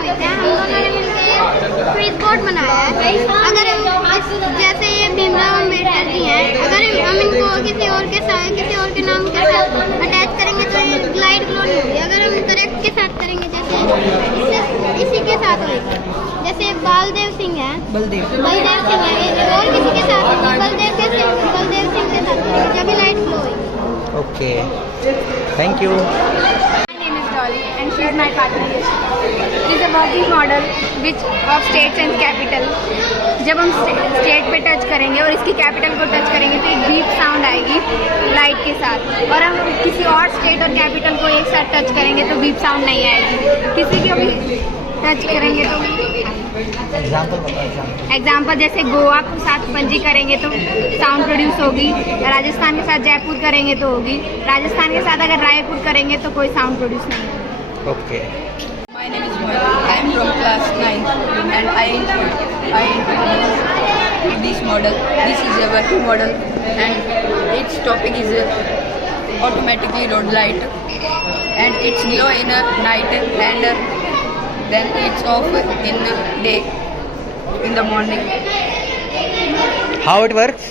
मोहित है। हम दोनों ने मिलकर क्विज बोर्ड बनाया है। अगर जैसे ये भीमराव अम्बेडकर जी हैं, अगर हम इनको किसी और के नाम के साथ अटैच करेंगे तो ये लाइट ग्लो नहीं होगी। अगर हम करेक्ट के साथ करेंगे, जैसे इसी के साथ होगी, जैसे बलदेव सिंह है, बलदेव सिंह है, और किसी के साथ बलदेव सिंह के साथ करेंगे जब भी लाइट ग्लो होगी। Okay, thank you. And she is my partner. She is a working model which of states and capital. जब हम स्टेट पे टच करेंगे और इसकी कैपिटल को टच करेंगे तो एक बीप साउंड आएगी लाइट के साथ, और हम किसी और स्टेट और कैपिटल को एक साथ टच करेंगे तो बीप साउंड नहीं आएगी। किसी की भी टच करेंगे तो एग्जाम्पल जैसे गोवा के साथ पंजी करेंगे तो साउंड प्रोड्यूस होगी, राजस्थान के साथ जयपुर करेंगे तो होगी, राजस्थान के साथ अगर रायपुर करेंगे तो कोई साउंड प्रोड्यूस नहीं होगी। Okay. My name is Moira. I am from class 9 and I introduced this model. This is a working model and its topic is automatically road light, and it's glow in a night and then it's off in day in the morning. How it works?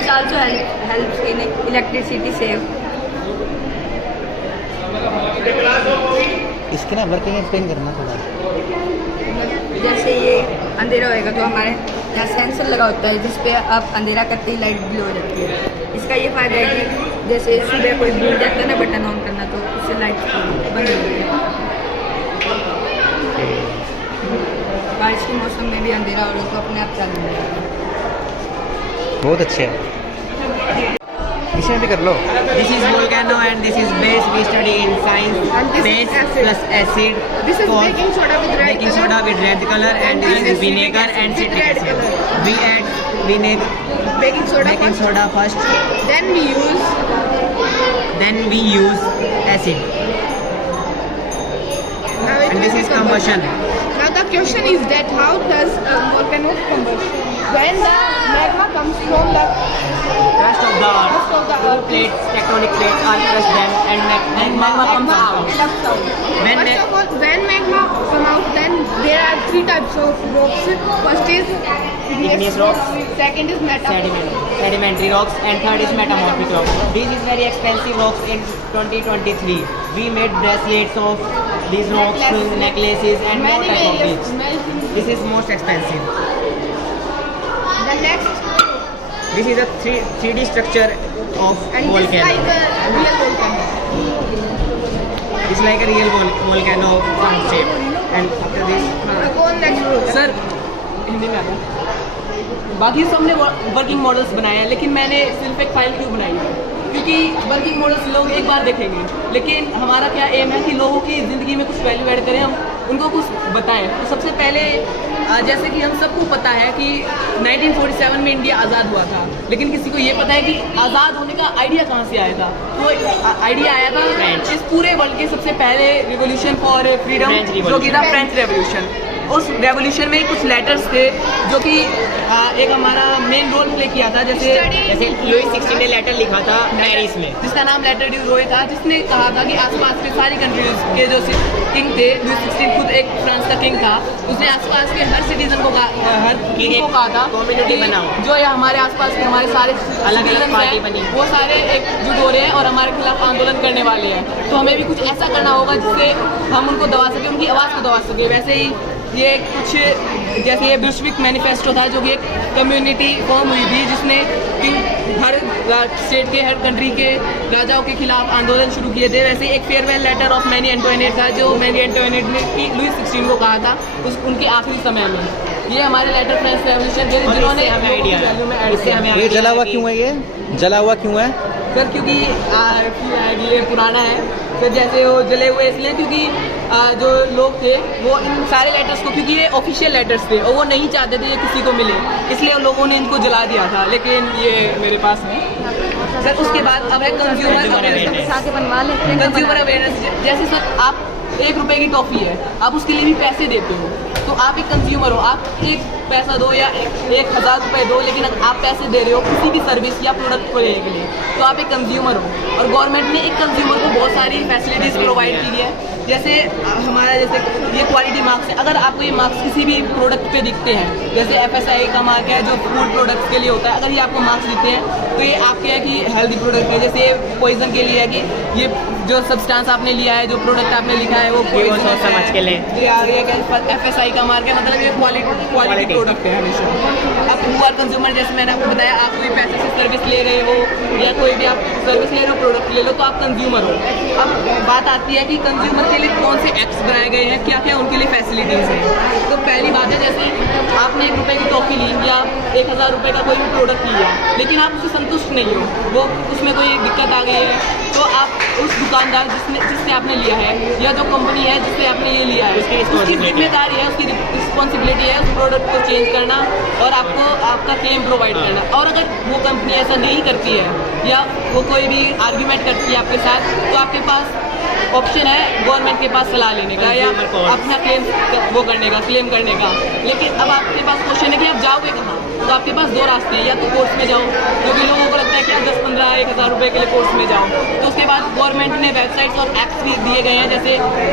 It's also helps in electricity save. इसके ना working explain करना थोड़ा। जैसे ये अंधेरा होएगा तो हमारे यहाँ सेंसर लगा होता है जिस पे आप अंधेरा करते ही लाइट ग्लो हो जाती है। इसका ये फायदा है कि जैसे सुबह कोई भूल जाता है ना बटन ऑन करना, तो उससे लाइट बंद हो जाती है। बारिश के मौसम में भी अंधेरा हो रहा तो अपने आप चालू हो जाता है। बहुत अच्छे है, इसमें भी कर लो। This is volcano and this is base. We study in science. Base plus acid. This is baking soda with red baking color. soda with red color, and this is vinegar and citric red acid. color. We add Baking soda first. Then we use acid. Now it And this will is be combustion. Now the question is that how does a volcano combust? When the magma comes from the Crust of the earth. Two plates, tectonic plates, are crushed them, and magma comes out. When First of all, when magma come out, then there are three types of rocks. First is igneous rocks. Second is sedimentary rocks, and third is metamorphic rocks. This is very expensive rocks in 2023. We made bracelets of these rocks, necklaces, and more type of things. This is most expensive. The next, This is a 3D structure of and this is volcano. like a real volcano. It's like a real volcano from shape. And after this, Now go on next row. Sir Hindi में आता है। बाकी सब हमने working models बनाए हैं, लेकिन मैंने सिर्फ एक फाइल क्यों बनाई है क्योंकि वर्किंग मॉडल्स लोग एक बार देखेंगे, लेकिन हमारा क्या एम है कि लोगों की ज़िंदगी में कुछ वैल्यू ऐड करें, हम उनको कुछ बताएं। तो सबसे पहले जैसे कि हम सबको पता है कि 1947 में इंडिया आज़ाद हुआ था, लेकिन किसी को ये पता है कि आज़ाद होने का आइडिया कहाँ से आया था? तो आइडिया आया था इस पूरे वर्ल्ड के सबसे पहले रिवोल्यूशन फॉर फ्रीडम, जो कि था फ्रेंच रेवोल्यूशन। उस रेवोल्यूशन में कुछ लेटर्स थे जो कि एक हमारा मेन रोल प्ले किया था, जैसे लुईस 16 ने लेटर लिखा था पेरिस में, जिसका नाम लेटर ड्यू रोए था, जिसने कहा था कि आसपास के सारी कंट्रीज के जो किंग थे, लुईस 16 खुद एक फ्रांस का किंग था, उसने आसपास के हर सिटीजन को हर किंग को कहा था कम्युनिटी बनाओ, जो ये हमारे आसपास के हमारे सारे अलग अलग पार्टी बनी, वो सारे एकजुट हो रहे हैं और हमारे खिलाफ आंदोलन करने वाले हैं। तो हमें भी कुछ ऐसा करना होगा जिससे हम उनको दबा सकें, उनकी आवाज़ को दबा सकें। वैसे ही ये कुछ जैसे ये विश्विक मैनिफेस्टो था, जो कि एक कम्युनिटी फॉर्म हुई थी जिसने हर स्टेट के हर कंट्री के राजाओं के खिलाफ आंदोलन शुरू किए थे। वैसे एक फेयरवेल लेटर ऑफ मैनी एंटोइनेट था, जो मैनी एंटोइनेट ने लुईस 16 को कहा था उनके आखिरी समय में। ये हमारे लेटर फ्रेंच रेवोल्यूशन के जिन्होंने हमें आइडिया ये जला हुआ क्यों है? ये जला हुआ क्यों है सर? क्योंकि ये पुराना है सर, जैसे वो जले हुए इसलिए क्योंकि जो लोग थे वो इन सारे लेटर्स को, क्योंकि ये ऑफिशियल लेटर्स थे और वो नहीं चाहते थे ये किसी को मिले, इसलिए उन लोगों ने इनको जला दिया था। लेकिन ये मेरे पास है सर। उसके बाद अब है कंज्यूमर अवेयरनेस। जैसे सर आप ₹1 की टॉफ़ी है, आप उसके लिए भी पैसे देते हो। तो आप एक कंज्यूमर हो, आप एक पैसा दो या 1000 रुपये दो, लेकिन अगर आप पैसे दे रहे हो किसी भी सर्विस या प्रोडक्ट को लेने के लिए, तो आप एक कंज्यूमर हो। और गवर्नमेंट ने एक कंज्यूमर को बहुत सारी फैसिलिटीज़ प्रोवाइड की है। जैसे हमारा जैसे ये क्वालिटी मार्क्स है, अगर आपको ये मार्क्स किसी भी प्रोडक्ट पे दिखते हैं, जैसे FSI का मार्क है जो फूड प्रोडक्ट्स के लिए होता है, अगर ये आपको मार्क्स दिखते हैं तो ये आपके है कि हेल्दी प्रोडक्ट है। जैसे पॉइजन के लिए है कि ये जो सब्सटेंस आपने लिया है, जो प्रोडक्ट आपने लिखा है वो सोच समझ के ले ये FSI का मार्क है, मतलब ये क्वालिटी प्रोडक्ट है हमेशा। अब हुआ कंज्यूमर, जैसे मैंने आपको बताया, आप कोई पैसे से सर्विस ले रहे हो या कोई भी आप सर्विस ले रहे हो, प्रोडक्ट ले लो, तो आप कंज्यूमर हो। अब बात आती है कि कंज्यूमर के लिए कौन से एक्ट्स बनाए गए हैं, क्या क्या उनके लिए फैसिलिटीज़ हैं। तो पहली बात है, जैसे आपने ₹1 की टॉफ़ी ली या 1000 रुपये का कोई भी प्रोडक्ट लिया, लेकिन आप उससे संतुष्ट नहीं हो, वो उसमें कोई दिक्कत आ गई है, तो आप उस दुकानदार जिससे आपने लिया है या जो कंपनी है जिससे आपने ये लिया है, उसकी जिम्मेदारी है, उसकी रिस्पॉन्सिबिलिटी है उस प्रोडक्ट को चेंज करना और आपको आपका क्लेम प्रोवाइड करना। और अगर वो कंपनी ऐसा नहीं करती है या वो कोई भी आर्ग्यूमेंट करती है आपके साथ, तो आपके पास ऑप्शन है गवर्नमेंट के पास सलाह लेने का या अपना क्लेम करने का। लेकिन अब आपके पास क्वेश्चन है कि आप जाओगे कहाँ, तो आपके पास 2 रास्ते हैं, या तो कोर्ट्स में जाओ, क्योंकि लोगों को लगता है कि आप 10-15 1000 रुपये के लिए कोर्ट्स में जाओ। तो उसके बाद गवर्नमेंट ने वेबसाइट्स और ऐप्स भी दिए गए हैं, जैसे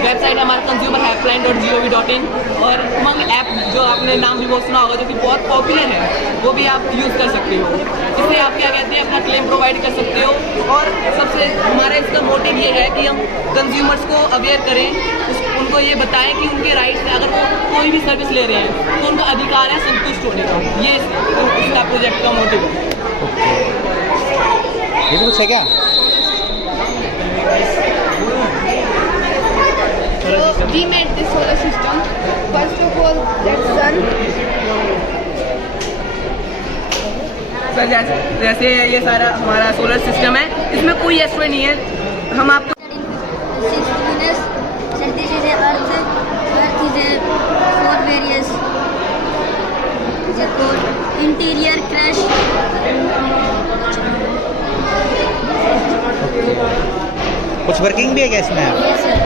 वेबसाइट हमारा consumerhelpline.gov.in और उमंग ऐप, जो आपने नाम भी बहुत सुना होगा, जो कि बहुत पॉपुलर है, वो भी आप यूज़ कर सकते हो। इससे आप क्या कहते हैं, अपना क्लेम प्रोवाइड कर सकते हो। और सबसे हमारा इसका मोटिव ये है कि हम कंज्यूमर्स को अवेयर करें, उनको ये बताएं कि उनके राइट्स हैं, अगर वो कोई भी सर्विस ले रहे हैं तो उनका अधिकार है संतुष्ट होने का। ये इसका प्रोजेक्ट का मोटिव है। ये भी कुछ है क्या? We made this solar system. First of all, that's sun. Sir जैसे ये सारा हमारा सोलर सिस्टम है, इसमें कोई एस्ट्रॉइड नहीं है। हम आपको this is a earth is a 4 various is a called interior crash. कुछ वर्किंग भी है क्या इसमें? Yes sir.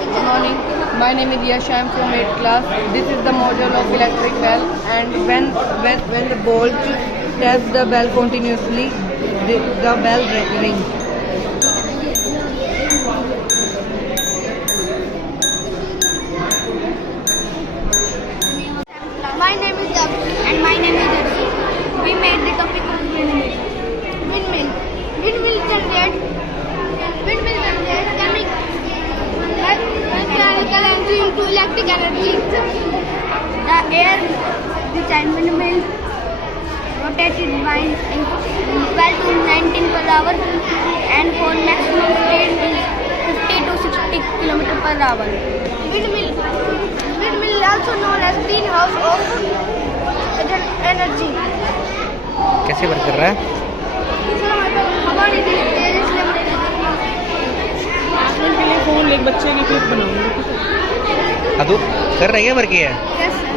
Good morning. My name is Yash. I am from 8th class. This is the model of electric bell, and when the bolt taps the bell continuously, the bell rings. My name is Dab and my name is Darshi. We made the topic of windmill. Windmill generate mechanical energy into electric energy. The air design windmill rotated by 12 to 19 per hour and for maximum speed is 50 to 60 km per hour. Windmill also known as greenhouse of energy. कैसे work कर रहा है? हमारी तेज इसलिए के लिए phone एक बच्चे की क्लिप बनाऊंगी। अदू कर रही है वर्क ये? Yes, sir.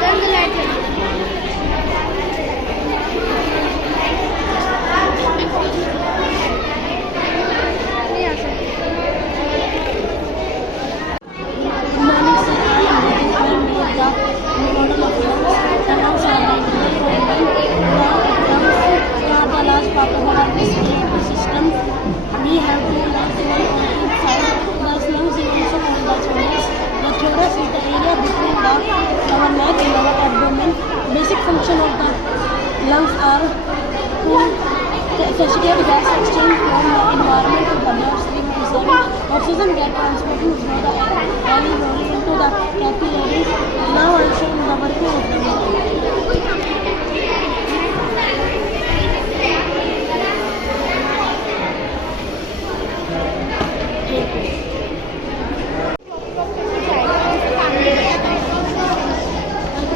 Turn the light on. Yeah, sir. Good morning, sir. I am the model of lungs are the last part of our respiratory system. We have two lungs, one on each side. The lungs is also called the thorax. The thorax is the area between our neck and our abdomen. Basic function of the lungs are to facilitate gas exchange from the environment to the bloodstream and cells. Oxygen get transported through the alveoli into the capillaries. Now I will show you the working of the lung.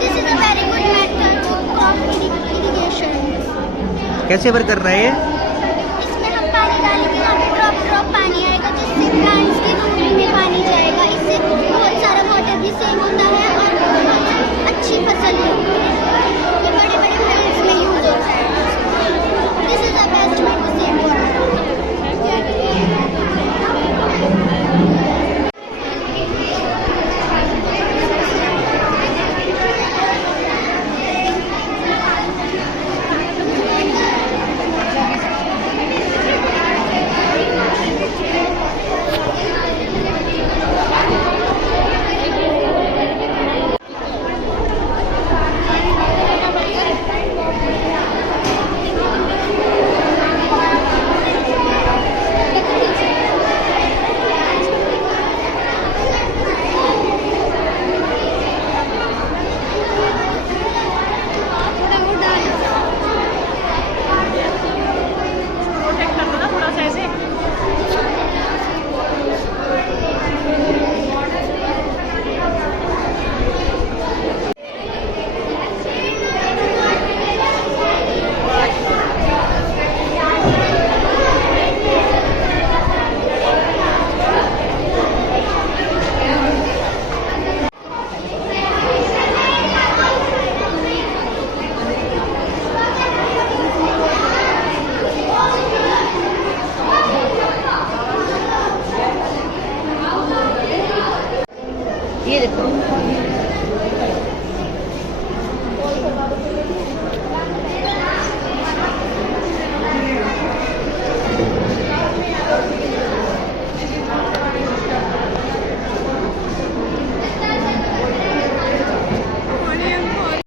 This is a very good method to crop irrigation. कैसे work कर रहा है ये? इसमें हम पानी डालेंगे, यहाँ पे ड्रॉप ड्रॉप पानी आएगा जिससे प्लांट्स की रूट में पानी जाएगा। इससे बहुत सारा वाटर